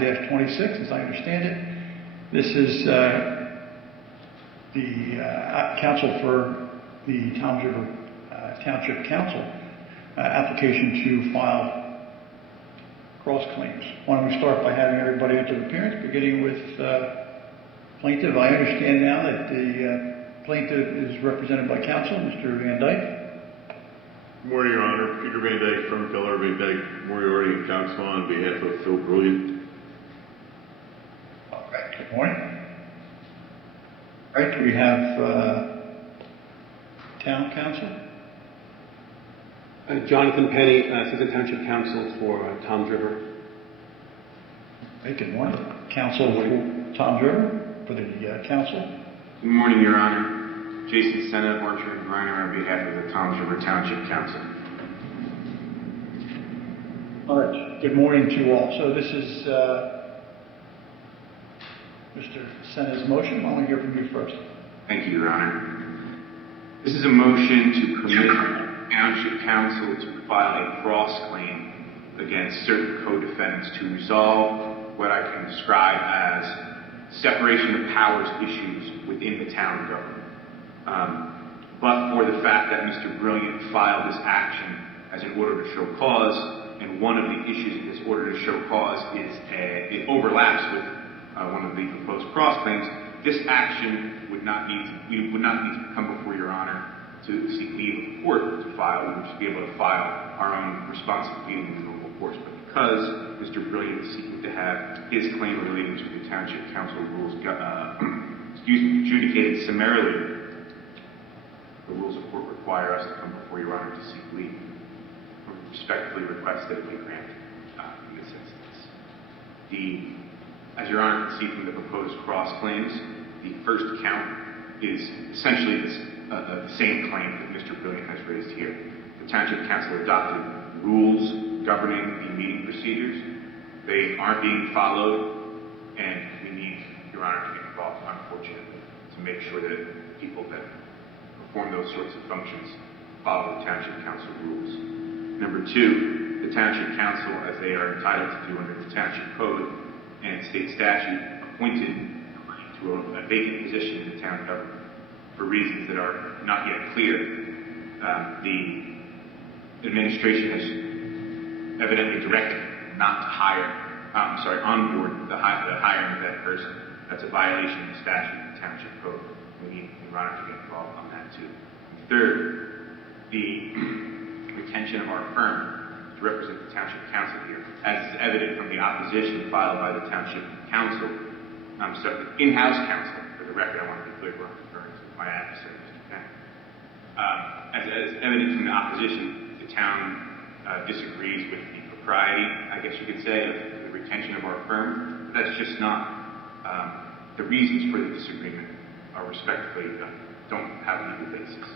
25-26, as I understand it. This is the council for the Township Council application to file cross claims. Why don't we start by having everybody enter the appearance, beginning with plaintiff. I understand now that the plaintiff is represented by counsel, Mr. Van Dyke. Good morning, Your Honor. Peter Van Dyke from Keller, Van Dyke, Moriarty, and Counsel on behalf of Phil Brilliant. Okay, good morning. All right, do we have town counsel? Jonathan Penny, Assistant Township Counsel for Toms River. Okay, good morning. Counsel for Toms River, for the council. Good morning, Your Honor. Jason Senna, Orchard and Griner on behalf of the Toms River Township Council. All right, good morning to you all. So this is Mr. Senna's motion. I want to hear from you first. Thank you, Your Honor. This is a motion to permit Township Council to file a cross claim against certain co-defendants to resolve what I can describe as separation of powers issues within the town government. But for the fact that Mr. Brilliant filed this action as an order to show cause, and one of the issues in this order to show cause is it overlaps with one of the proposed cross claims. This action we would not need to come before Your Honor to seek leave of the court to file. We would just be able to file our own responsive pleading in normal course. But because Mr. Brilliant is seeking to have his claim relating to the Township Council rules adjudicated summarily, the rules of court require us to come before Your Honor to seek leave. We respectfully request that it be granted in this instance. As Your Honor can see from the proposed cross claims, the first count is essentially the same claim that Mr. Brilliant has raised here. The Township Council adopted rules governing the meeting procedures. They aren't being followed, and we need Your Honor to get involved, unfortunately, to make sure that people that perform those sorts of functions follow the Township Council rules. Number two, the Township Council, as they are entitled to do under the Township Code and state statute, appointed to a vacant position in the town government for reasons that are not yet clear. The administration has evidently directed not to onboard the hiring of that person. That's a violation of the statute and the Township Code. We need Your Honor to get involved on that too. And third, the retention of our firm to represent the Township Council here, as is evident from the opposition filed by the Township Council, in-house counsel. For the record, I want to be clear where I'm referring to my adversary, Mr. Penn. As is evident from the opposition, the town disagrees with the propriety, I guess you could say, of the retention of our firm. But that's just not the reasons for the disagreement. Are respectfully don't have a legal basis.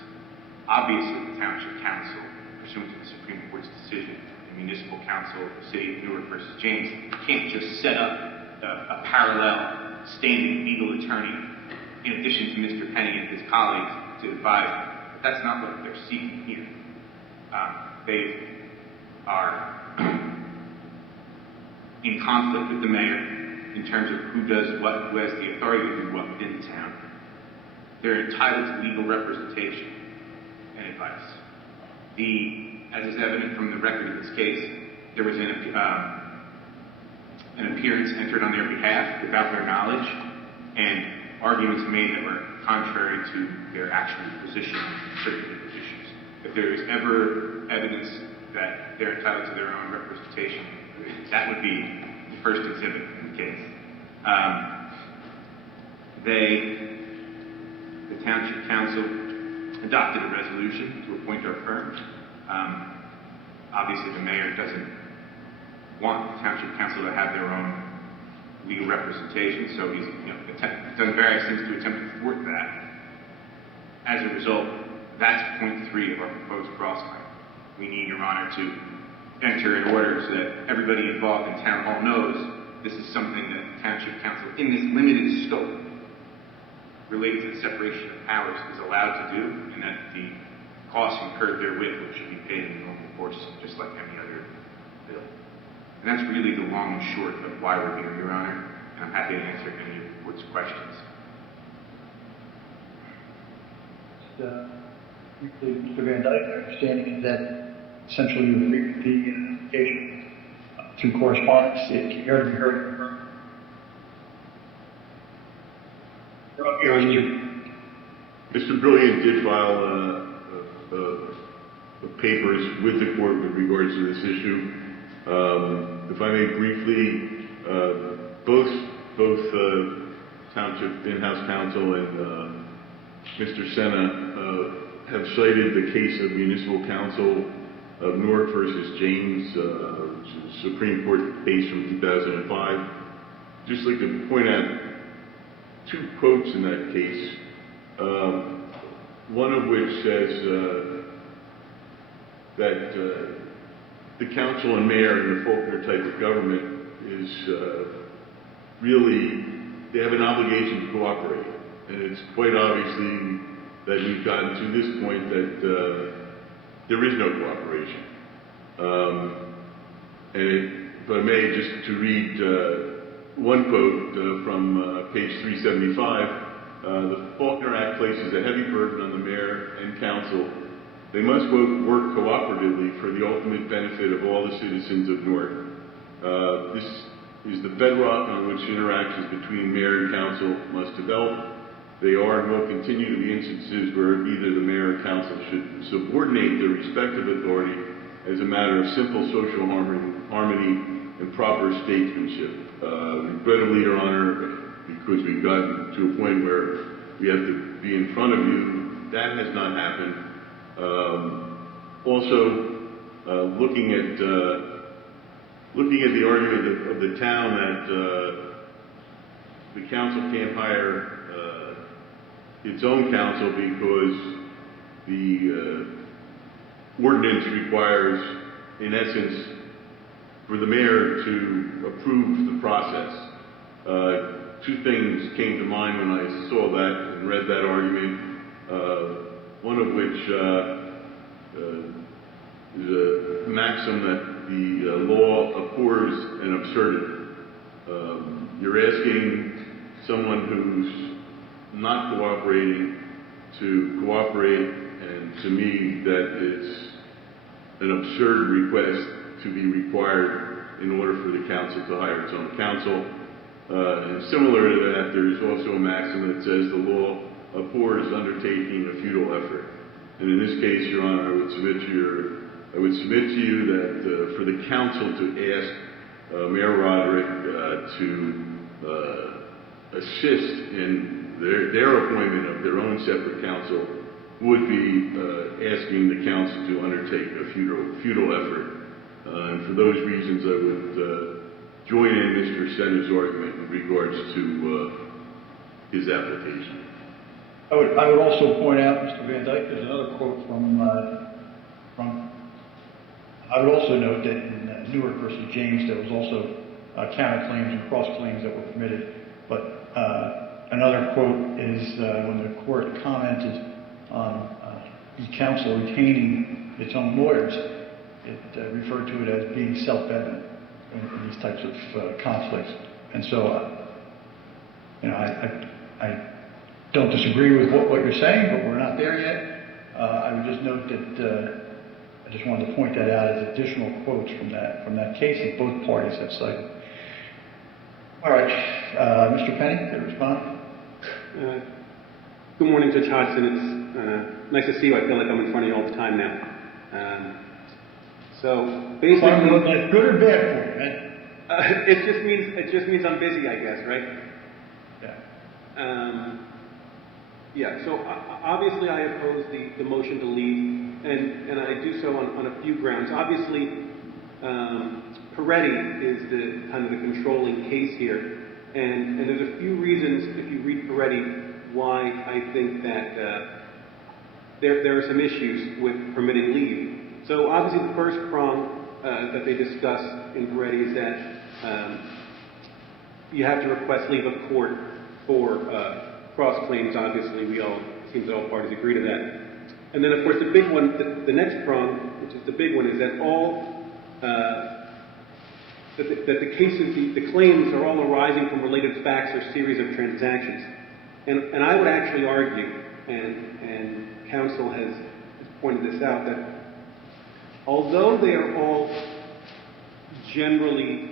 Obviously, the Township Council, pursuant to the Supreme Court's decision, the Municipal Council of the City of Newark versus James, can't just set up a parallel standing legal attorney in addition to Mr. Penny and his colleagues to advise them. But that's not what they're seeking here. They are in conflict with the mayor in terms of who does what, who has the authority to do what within the town. They're entitled to legal representation and advice. As is evident from the record of this case, there was an appearance entered on their behalf without their knowledge, and arguments made that were contrary to their actual position on certain issues. If there is ever evidence that they're entitled to their own representation, that would be the first exhibit in the case. The Township Council adopted a resolution to appoint our firm. Obviously, the mayor doesn't want the Township Council to have their own legal representation, so he's done various things to attempt to thwart that. As a result, that's point 3 of our proposed cross-claim. We need Your Honor to enter an order so that everybody involved in town hall knows this is something that the Township Council, in this limited scope, related to the separation of powers, is allowed to do, and that the costs incurred therewith should be paid in the normal course, just like any other bill. And that's really the long and short of why we're here, Your Honor, and I'm happy to answer any of the board's questions. Mr. Van Dyke, my understanding is that essentially you agree with the application through correspondence. It can be heard. Mr. Brilliant did file papers with the court with regards to this issue. If I may briefly, both Township in-house counsel and Mr. Senna have cited the case of Municipal Council of Newark versus James, which is a Supreme Court case from 2005. Just like to point out two quotes in that case. One of which says that the council and mayor in the Faulkner type of government is really, they have an obligation to cooperate. And it's quite obviously that we've gotten to this point that there is no cooperation. And if I may, just to read one quote from page 375, the Faulkner Act places a heavy burden on the mayor and council. They must, quote, work cooperatively for the ultimate benefit of all the citizens of Newark. This is the bedrock on which interactions between mayor and council must develop. They are and will continue to be instances where either the mayor or council should subordinate their respective authority as a matter of simple social harmony and proper statesmanship. Regrettably, Your Honor, because we've gotten to a point where we have to be in front of you, that has not happened. Also, looking at the argument of the town that the council can't hire its own counsel because the ordinance requires, in essence, for the mayor to approve the process. Two things came to mind when I saw that and read that argument. One of which is a maxim that the law abhors an absurdity. You're asking someone who's not cooperating to cooperate, and to me that is an absurd request to be required in order for the council to hire its own counsel. And similar to that, there's also a maxim that says the law abhors undertaking a futile effort. And in this case, Your Honor, I would submit to you that for the council to ask Mayor Roderick to assist in their appointment of their own separate counsel would be asking the council to undertake a futile effort. And for those reasons, I would join in Mr. Senna's argument in regards to his application. I would also point out, Mr. Van Dyke, there's another quote from I would also note that in Newark versus James, there was also counterclaims and cross-claims that were permitted. But another quote is when the court commented on the council retaining its own lawyers, it referred to it as being self-evident in these types of conflicts. And so, I don't disagree with what you're saying, but we're not there yet. I would just note that I just wanted to point that out as additional quotes from that case that both parties have cited. All right, Mr. Penny, to respond. Good morning, Judge Hodgson. It's nice to see you. I feel like I'm in front of you all the time now. So basically, that's good or bad for you, man? It just means I'm busy, I guess, right? Yeah. Yeah. So obviously, I oppose the motion to leave, and I do so on a few grounds. Obviously, Peretti is the kind of the controlling case here, and there's a few reasons if you read Peretti why I think that there are some issues with permitting leave. So obviously, the first prong that they discuss in Peretti is that you have to request leave of court for cross claims. Obviously, it seems that all parties agree to that. And then, of course, the big one, the next prong, which is the big one, is that all that the cases, the claims are all arising from related facts or series of transactions. And I would actually argue, and counsel has pointed this out, that although they are all generally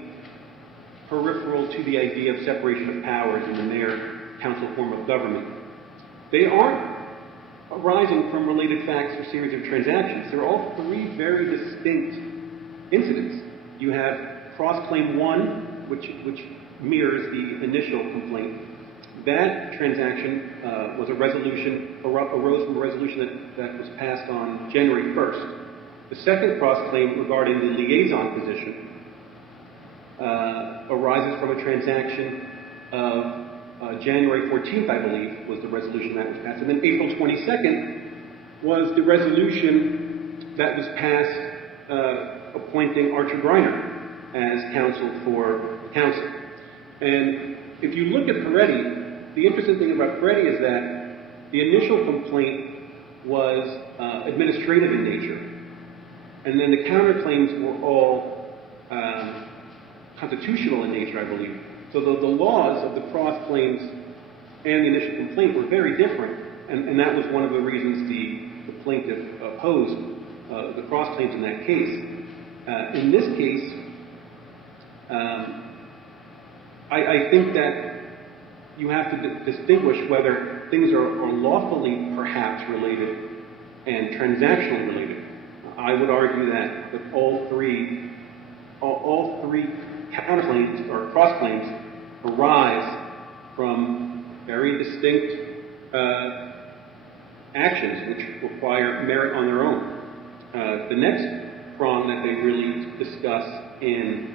peripheral to the idea of separation of powers in the mayor-council form of government, they aren't arising from related facts or series of transactions. They're all three very distinct incidents. You have cross-claim 1, which mirrors the initial complaint. That transaction was a resolution, arose from a resolution that was passed on January 1st. The second cross-claim regarding the liaison position arises from a transaction of January 14th, I believe, was the resolution that was passed. And then April 22nd was the resolution that was passed appointing Archer Griner as counsel for counsel. And if you look at Peretti, the interesting thing about Peretti is that the initial complaint was administrative in nature. And then the counterclaims were all constitutional in nature, I believe. So the laws of the cross-claims and the initial complaint were very different, and that was one of the reasons the plaintiff opposed the cross-claims in that case. In this case, I think that you have to distinguish whether things are lawfully perhaps related and transactionally related. I would argue that all three counterclaims or cross-claims arise from very distinct actions which require merit on their own. The next prong that they really discuss in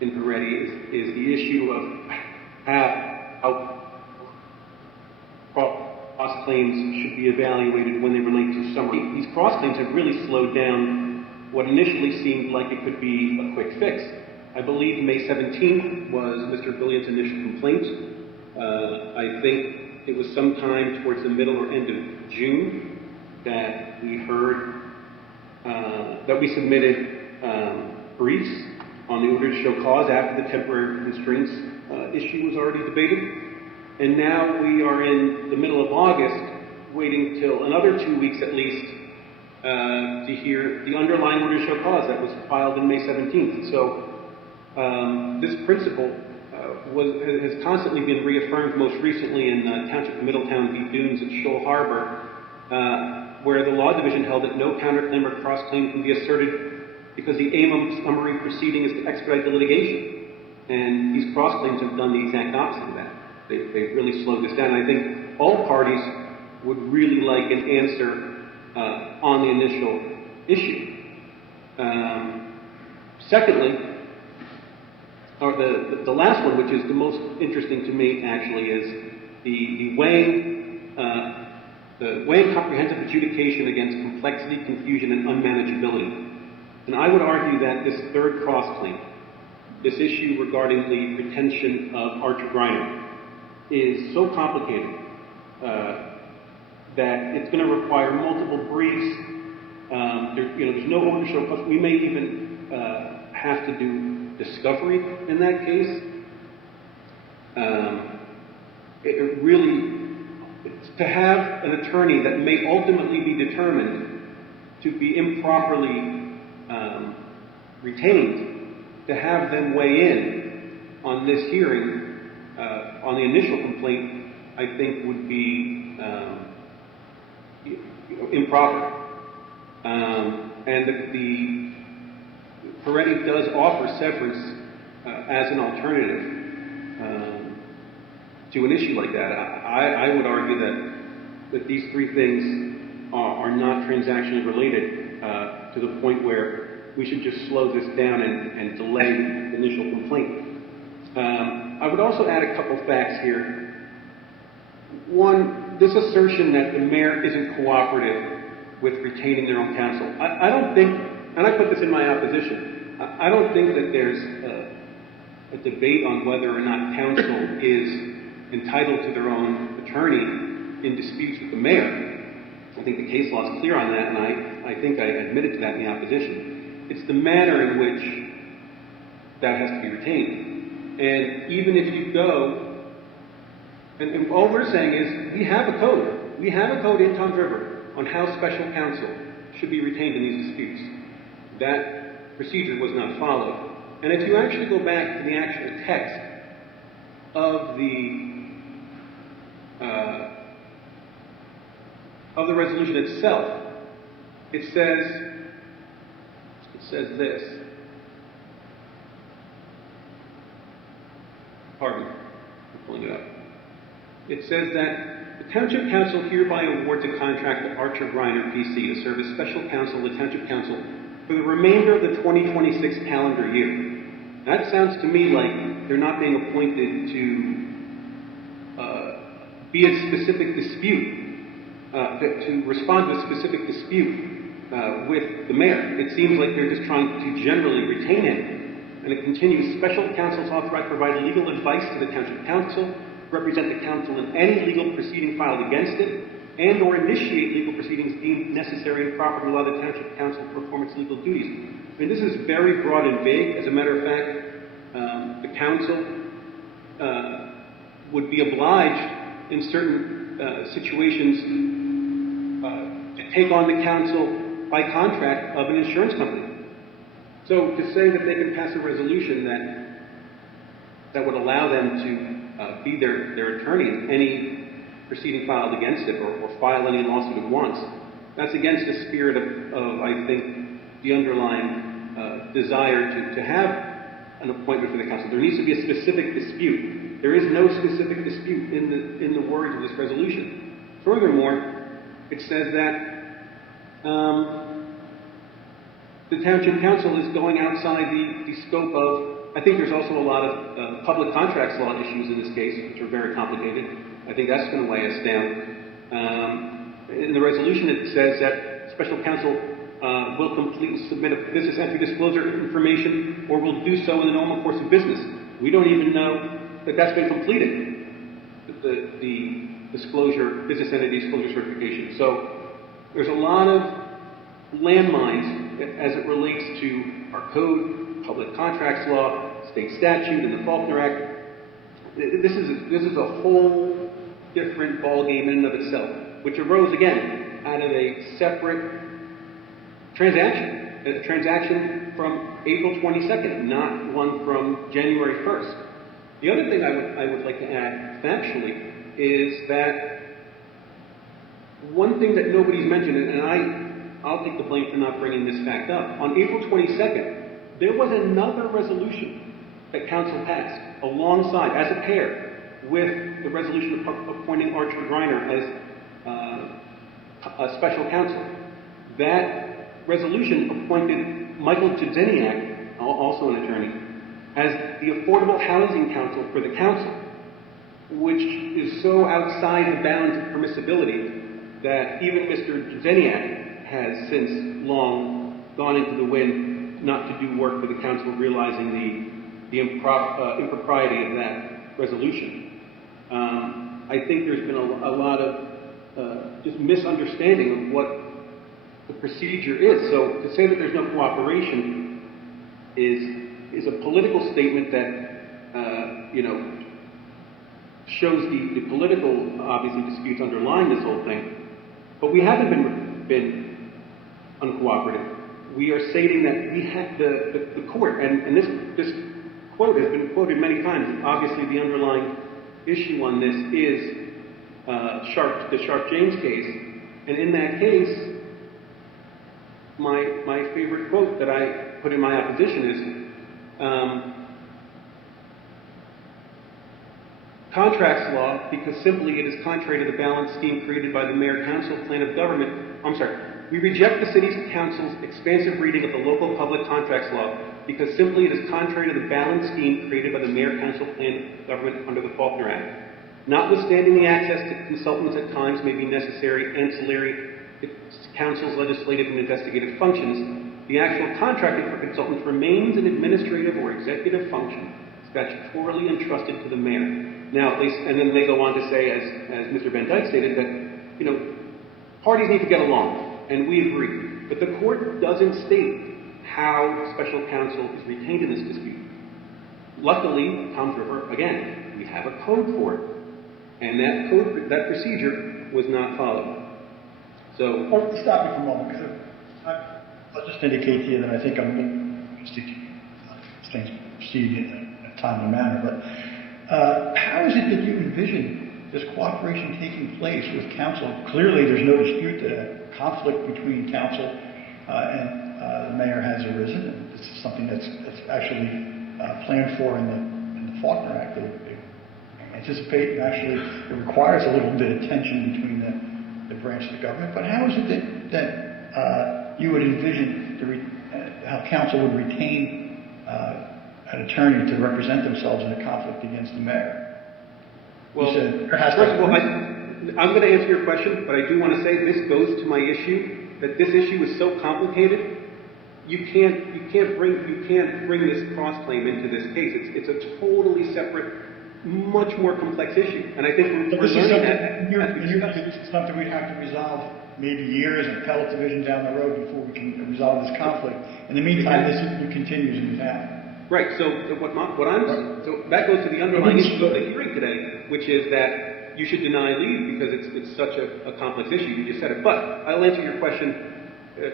Peretti is the issue of how cross-claims should be evaluated when they relate to summary. These cross-claims have really slowed down what initially seemed like it could be a quick fix. I believe May 17th was Mr. Billion's initial complaint. I think it was sometime towards the middle or end of June that we heard, that we submitted briefs on the order to show cause after the temporary constraints issue was already debated. And now we are in the middle of August, waiting till another 2 weeks at least to hear the underlying order to show cause that was filed on May 17th. So this principle has constantly been reaffirmed, most recently in Township of Middletown v. Dunes at Shoal Harbor, where the law division held that no counterclaim or cross-claim can be asserted because the aim of summary proceeding is to expedite the litigation. And these cross-claims have done the exact opposite of that. They've really slowed this down. And I think all parties would really like an answer on the initial issue. Secondly, or the last one, which is the most interesting to me, actually, is the weighing comprehensive adjudication against complexity, confusion, and unmanageability. And I would argue that this third cross-claim, this issue regarding the retention of Archer Griner, is so complicated that it's going to require multiple briefs. There's no order to show cause. We may even have to do discovery in that case. It really, to have an attorney that may ultimately be determined to be improperly retained, to have them weigh in on this hearing on the initial complaint, I think would be improper. And the Peretti does offer severance as an alternative to an issue like that. I would argue that these three things are not transactionally related to the point where we should just slow this down and delay the initial complaint. I would also add a couple facts here. One, this assertion that the mayor isn't cooperative with retaining their own counsel. I don't think, and I put this in my opposition, I don't think that there's a debate on whether or not counsel is entitled to their own attorney in disputes with the mayor. I think the case law is clear on that, and I think I admitted to that in the opposition. It's the manner in which that has to be retained. And even if you go, and all we're saying is we have a code. We have a code in Toms River on how special counsel should be retained in these disputes. That procedure was not followed. And if you actually go back to the actual text of the resolution itself, it says this. Pardon, I'm pulling it up. It says that the Township Council hereby awards a contract to Archer Griner PC to serve as special counsel of the Township Council for the remainder of the 2026 calendar year. That sounds to me like they're not being appointed to be a specific dispute, to respond to a specific dispute with the mayor. It seems like they're just trying to generally retain him. And it continues, special counsel is authorized to provide legal advice to the Township Council, represent the council in any legal proceeding filed against it, and or initiate legal proceedings deemed necessary and proper to allow the Township Council to perform its legal duties. I mean, this is very broad and vague. As a matter of fact, the council would be obliged in certain situations to take on the counsel by contract of an insurance company. So to say that they can pass a resolution that would allow them to be their attorney in any proceeding filed against it or file any lawsuit at once, that's against the spirit of I think, the underlying desire to have an appointment for the council. There needs to be a specific dispute. There is no specific dispute in the words of this resolution. Furthermore, it says that the Township Council is going outside the scope of, I think there's also a lot of public contracts law issues in this case, which are very complicated. I think that's going to weigh us down. In the resolution, it says that special counsel will complete and submit a business entry disclosure information or will do so in the normal course of business. We don't even know that that's been completed, the disclosure, business entity disclosure certification. So there's a lot of landmines as it relates to our code, public contracts law, state statute, and the Faulkner Act. This is a whole different ballgame in and of itself, which arose again out of a separate transaction, a transaction from April 22nd, not one from January 1st. The other thing I would like to add factually is that one thing that nobody's mentioned, and I'll take the blame for not bringing this fact up. On April 22nd, there was another resolution that council passed alongside, as a pair, with the resolution appointing Archer Griner as a special counsel. That resolution appointed Michael Jedziniak, also an attorney, as the Affordable Housing Council for the council, which is so outside the bounds of permissibility that even Mr. Jedziniak has since long gone into the wind not to do work for the council, realizing the impropriety of that resolution. I think there's been a lot of just misunderstanding of what the procedure is. So to say that there's no cooperation is a political statement that shows the political, obviously, disputes underlying this whole thing. But we haven't been uncooperative. We are stating that we have the court, and this quote has been quoted many times. Obviously, the underlying issue on this is the Sharp-James case, and in that case, my favorite quote that I put in my opposition is, contracts law, because simply it is contrary to the balance scheme created by the mayor-council plan of government. We reject the city's council's expansive reading of the local public contracts law because simply it is contrary to the balance scheme created by the mayor-council plan of government under the Faulkner Act. Notwithstanding the access to consultants at times may be necessary, ancillary to council's legislative and investigative functions, the actual contracting for consultants remains an administrative or executive function statutorily entrusted to the mayor. Now, and then they go on to say, as Mr. Van Dyke stated, that, parties need to get along, and we agree. But the court doesn't state how special counsel is retained in this dispute. luckily, Toms River, again, we have a code for it. And that procedure was not followed. So, Well, stop me for a moment, because I'll just indicate to you that I think I'm just to things proceed in a timely manner. But how is it that you envision this cooperation taking place with council? Clearly, there's no dispute that a conflict between council and the mayor has arisen, and this is something that's actually planned for in the Faulkner Act. They anticipate, and actually it requires a little bit of tension between the branch of the government. But how is it that you would envision how council would retain an attorney to represent themselves in a conflict against the mayor? Well, first of all, I'm going to answer your question, but I do want to say this goes to my issue, that this issue is so complicated, you can't bring this cross-claim into this case. It's a totally separate, much more complex issue. And I think we're learning that. It's something we'd have to resolve maybe years of appellate division down the road before we can resolve this conflict. In the meantime, this continues in town. Right. So so that goes to the underlying issue of the hearing today, which is that you should deny leave because it's such a complex issue. You just said it. But I'll answer your question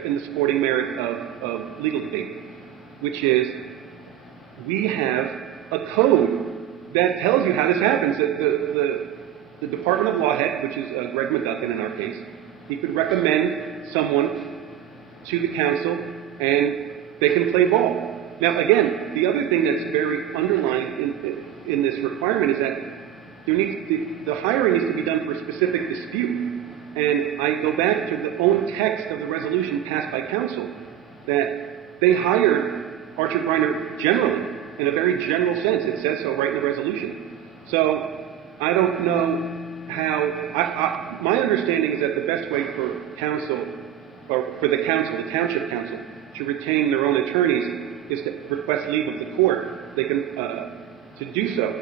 in the supporting merit of legal debate, which is we have a code that tells you how this happens. The Department of Law head, which is Greg McGuckin in our case, he could recommend someone to the council and they can play ball. Now, again, the other thing that's very underlying in this requirement is that the hiring needs to be done for a specific dispute. And I go back to the own text of the resolution passed by council that they hired Archer Griner generally, in a very general sense. It says so right in the resolution. So I don't know how. My understanding is that the best way for council, or for the council, the township council, to retain their own attorneys is to request leave of the court. They can to do so,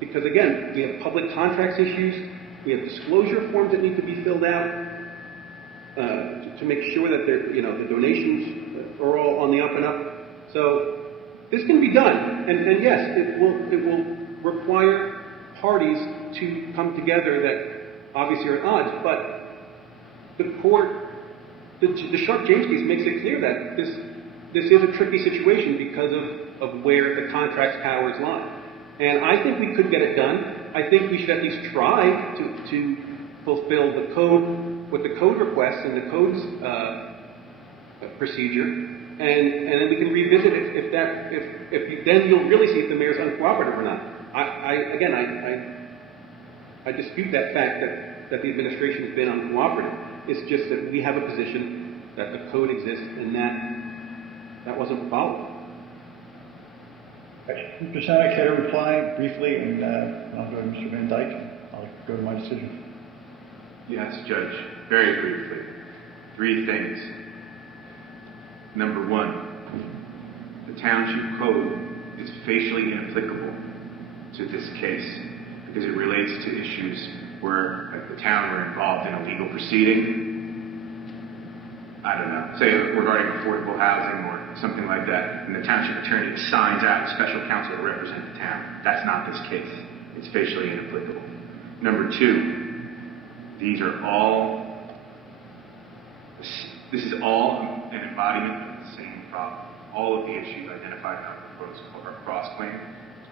because again, we have public contracts issues, we have disclosure forms that need to be filled out to make sure that the donations are all on the up and up. So this can be done, and yes, it will require parties to come together that obviously are at odds. But the court, the Sharp-James case makes it clear that this is a tricky situation because of where the contract's powers lie. And I think we could get it done. I think we should at least try to fulfill the code, what the code requests and the code's procedure, and then we can revisit it then you'll really see if the mayor's uncooperative or not. I dispute that fact that the administration has been uncooperative. It's just that we have a position that the code exists and that wasn't followed. Mr. Senator, care to reply briefly, and I'll go to Mr. Van Dyke, and I'll go to my decision. Yes, Judge. Very briefly. 3 things. Number 1, the township code is facially inapplicable to this case because it relates to issues where the town were involved in a legal proceeding. I don't know, say regarding affordable housing or something like that, and the township attorney assigns out a special counsel to represent the town. That's not this case. It's facially inapplicable. Number 2, this is all an embodiment of the same problem. All of the issues identified in our proposed cross-claim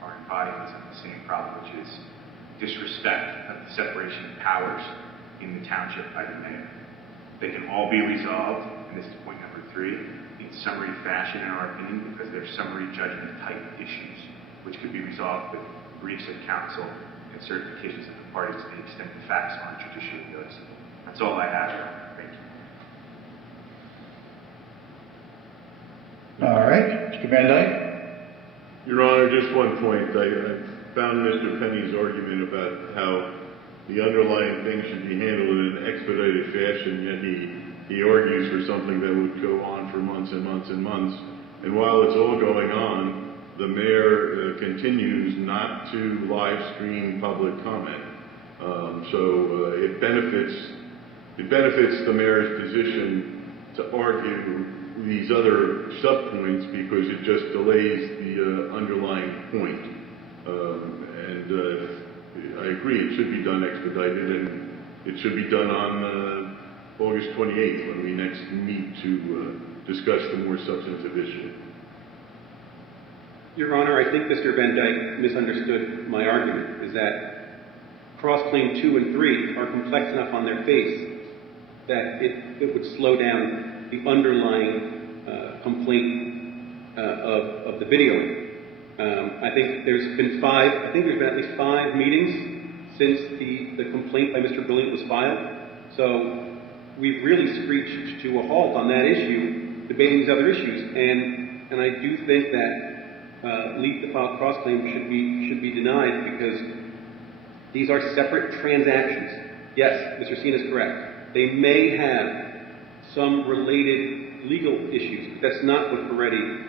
are embodiments of the same problem, which is disrespect of the separation of powers in the township by the mayor. They can all be resolved, and this is point number 3, in summary fashion, in our opinion, because they're summary judgment type issues, which could be resolved with briefs of counsel and certifications of the parties to the extent the facts aren't judicially noticeable. That's all I have, Your Honor. Thank you. All right, Mr. Van Dyke. Your Honor, just one point. I found Mr. Penny's argument about how the underlying thing should be handled in an expedited fashion, yet he argues for something that would go on for months and months and months. And while it's all going on, the mayor continues not to live stream public comment. So it benefits the mayor's position to argue these other sub-points because it just delays the underlying point. I agree, it should be done expedited, and it should be done on August 28th when we next meet to discuss the more substantive issue. Your Honor, I think Mr. Van Dyke misunderstood my argument, is that cross-claim 2 and 3 are complex enough on their face that it would slow down the underlying complaint of the videoing. I think there's been at least 5 meetings since the complaint by Mr. Brilliant was filed. So we've really screeched to a halt on that issue, debating these other issues. And I do think that leave to file cross-claim should be denied because these are separate transactions. Yes, Mr. Sina is correct. They may have some related legal issues, but that's not what Peretti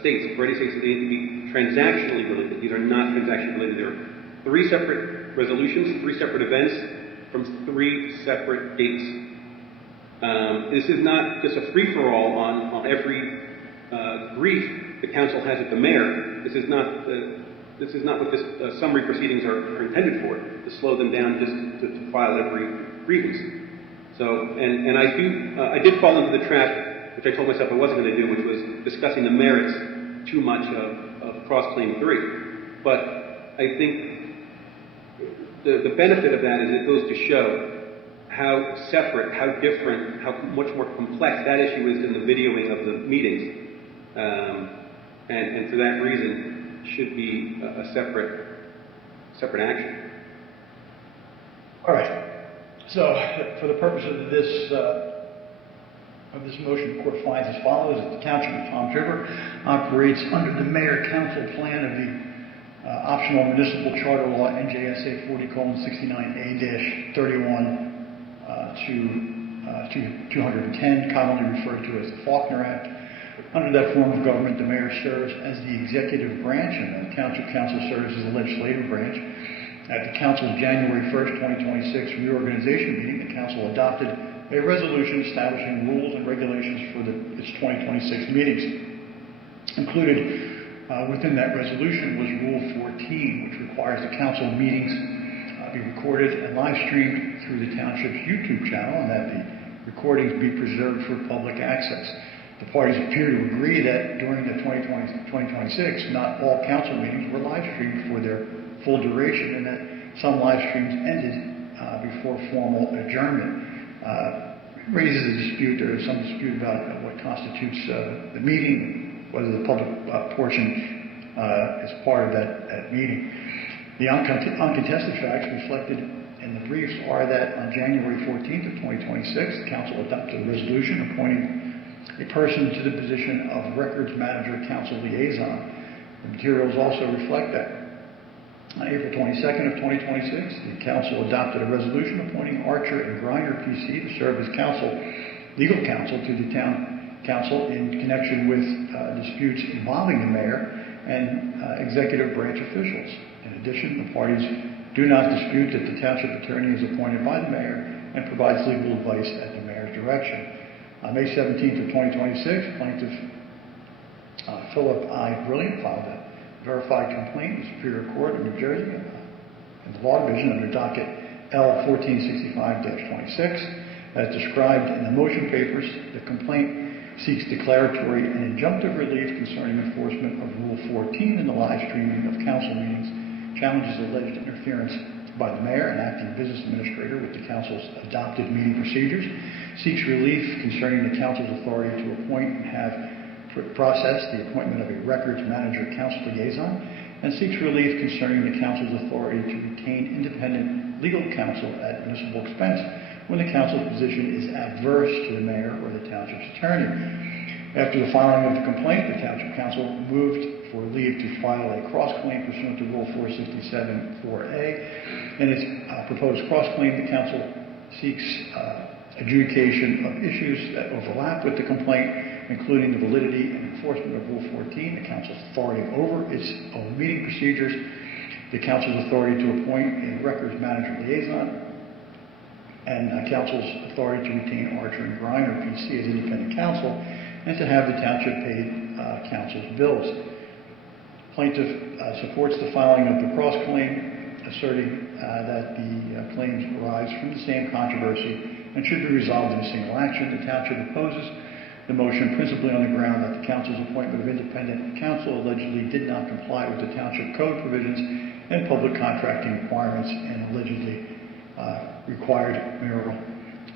states. Peretti states that they need to be transactionally related. These are not transactionally related. There are 3 separate resolutions, 3 separate events from 3 separate dates. This is not just a free-for-all on every brief the council has with the mayor. This is not what this summary proceedings are intended for, to slow them down just to file every grievance. So, and I did fall into the trap, which I told myself I wasn't going to do, which was discussing the merits too much of cross-claim 3. But I think the benefit of that is it goes to show how separate, how different, how much more complex that issue is than the videoing of the meetings. And for that reason, should be a separate action. All right. So, for the purpose of this motion, the court finds as follows: that the Township of Toms River operates under the mayor-council plan of the optional municipal charter law NJSA 40:69A-31 to 210, commonly referred to as the Faulkner Act. Under that form of government, the mayor serves as the executive branch, and the Township Council serves as the legislative branch. At the Council's January 1st, 2026 reorganization meeting, the Council adopted a resolution establishing rules and regulations for its 2026 meetings. Included within that resolution was Rule 14, which requires the Council meetings be recorded and live streamed through the Township's YouTube channel, and that the recordings be preserved for public access. The parties appear to agree that during the 2026, not all council meetings were live streamed for their full duration, and that some live streams ended before formal adjournment. Raises a dispute. There is some dispute about what constitutes the meeting, whether the public portion is part of that meeting. The uncontested facts reflected in the briefs are that on January 14th of 2026, the Council adopted a resolution appointing a person to the position of Records Manager Council Liaison. The materials also reflect that. On April 22nd of 2026, the Council adopted a resolution appointing Archer and Grinder PC to serve as legal counsel to the Town Council in connection with disputes involving the mayor and executive branch officials. In addition, the parties do not dispute that the Township Attorney is appointed by the mayor and provides legal advice at the mayor's direction. On May 17th of 2026, plaintiff Philip I. Brilliant filed a verified complaint in the Superior Court of New Jersey in the Law Division under docket L-001465-26. As described in the motion papers, the complaint seeks declaratory and injunctive relief concerning enforcement of Rule 14 in the live streaming of council meetings, challenges alleged interference by the mayor and acting business administrator with the council's adopted meeting procedures, seeks relief concerning the council's authority to appoint and have process the appointment of a Records Manager Council Liaison, and seeks relief concerning the council's authority to retain independent legal counsel at municipal expense when the council's position is adverse to the mayor or the township's attorney. After the filing of the complaint, the Township Council moved for leave to file a cross-claim pursuant to Rule 467-4A. In its proposed cross-claim, the council seeks adjudication of issues that overlap with the complaint, including the validity and enforcement of Rule 14, the council's authority over its own meeting procedures, the council's authority to appoint a Records Manager Liaison, and council's authority to retain Archer and Griner PC as independent counsel, and to have the township pay council's bills. Plaintiff supports the filing of the cross-claim, asserting that the claims arise from the same controversy and should be resolved in a single action. The township opposes the motion principally on the ground that the council's appointment of independent counsel allegedly did not comply with the township code provisions and public contracting requirements, and allegedly required mayoral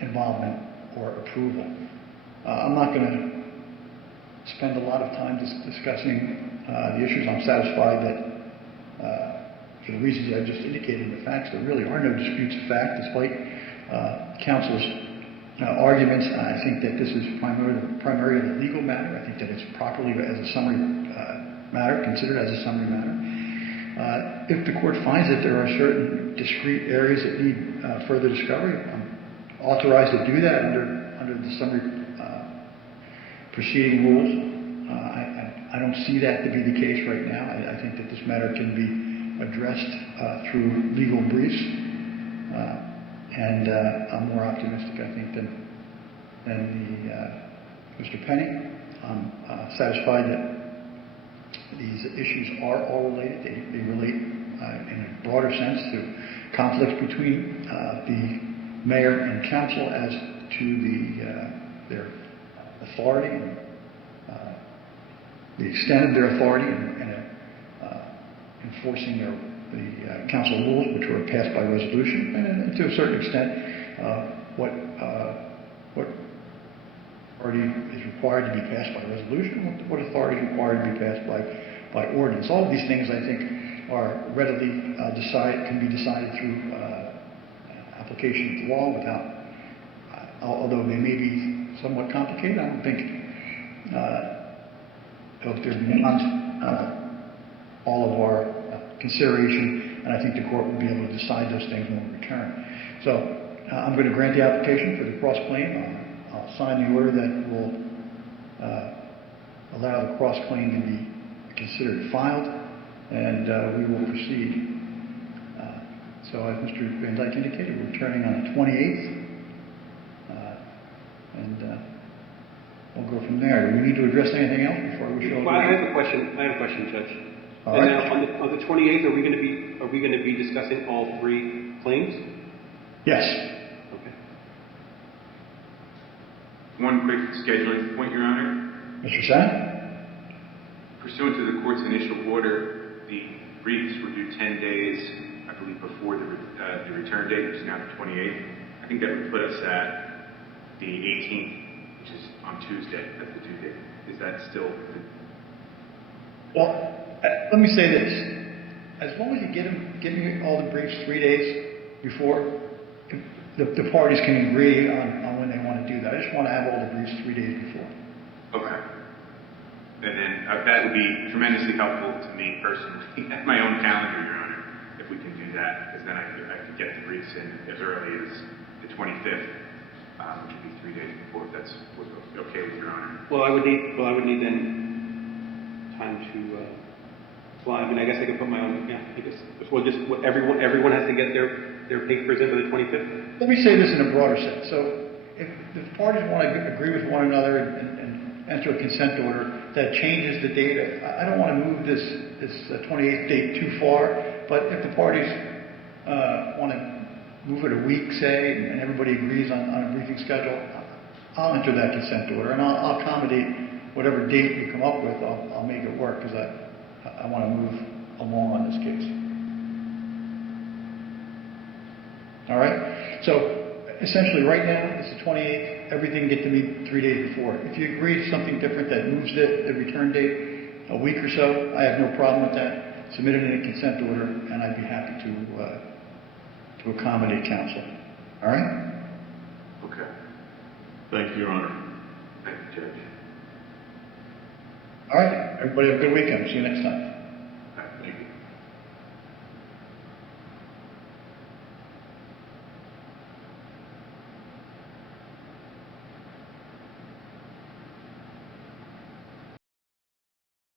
involvement or approval. I'm not going to spend a lot of time discussing the issues. I'm satisfied that for the reasons I just indicated in the facts, there really are no disputes of fact, despite counsel's arguments. I think that this is primarily a legal matter. I think that it's properly as a summary matter, considered as a summary matter. If the court finds that there are certain discrete areas that need further discovery, I'm authorized to do that under the summary proceeding rules. I don't see that to be the case right now. I think that this matter can be addressed through legal briefs, and I'm more optimistic, I think, than Mr. Penny. I'm satisfied that these issues are all related. They relate in a broader sense to conflicts between the mayor and council as to their authority and the extent of their authority in enforcing the council rules, which were passed by resolution, and to a certain extent what authority is required to be passed by resolution, what authority is required to be passed by ordinance. All of these things, I think, are readily can be decided through application of law without, although they may be somewhat complicated. I don't think there's beyond all of our consideration, and I think the court will be able to decide those things when we return. So I'm going to grant the application for the cross-claim. I'll sign the order that will allow the cross-claim to be considered filed, and we will proceed. So as Mr. Van Dyke indicated, we're returning on the 28th, and we'll go from there. Do we need to address anything else before we show? Well, I have a question, Judge. All and right. Now, on the 28th, are we going to be discussing all three claims? Yes. Okay. One quick scheduling point, Your Honor. Mr. Sen? Pursuant to the court's initial order, the briefs were due 10 days, I believe, before the return date, which is now the 28th. I think that would put us at the 18th, which is on Tuesday. That's the due date. Is that still good? Well, let me say this. As long as you give me all the briefs 3 days before, the parties can agree on when they want to do that. I just want to have all the briefs 3 days before. Okay. And then that would be tremendously helpful to me personally at my own calendar, Your Honor, if we can do that, because then I could get the briefs in as early as the 25th, which would be 3 days before. If that's okay with Your Honor. Well, I would need then time to. Well, I mean, I guess I could put my own. Yeah, I guess. Well, everyone has to get their papers in by the 25th. Let me say this in a broader sense. So, if the parties want to agree with one another and enter a consent order that changes the date, I don't want to move this 28th date too far. But if the parties want to move it a week, say, and everybody agrees on a briefing schedule, I'll enter that consent order, and I'll accommodate whatever date you come up with. I'll make it work, because I want to move along on this case. All right? So, essentially, right now, it's the 28th. Everything get to me 3 days before. If you agree to something different that moves the return date a week or so, I have no problem with that. Submit it in a consent order, and I'd be happy to accommodate counsel. All right? Okay. Thank you, Your Honor. Thank you, Judge. All right. Everybody have a good weekend. See you next time.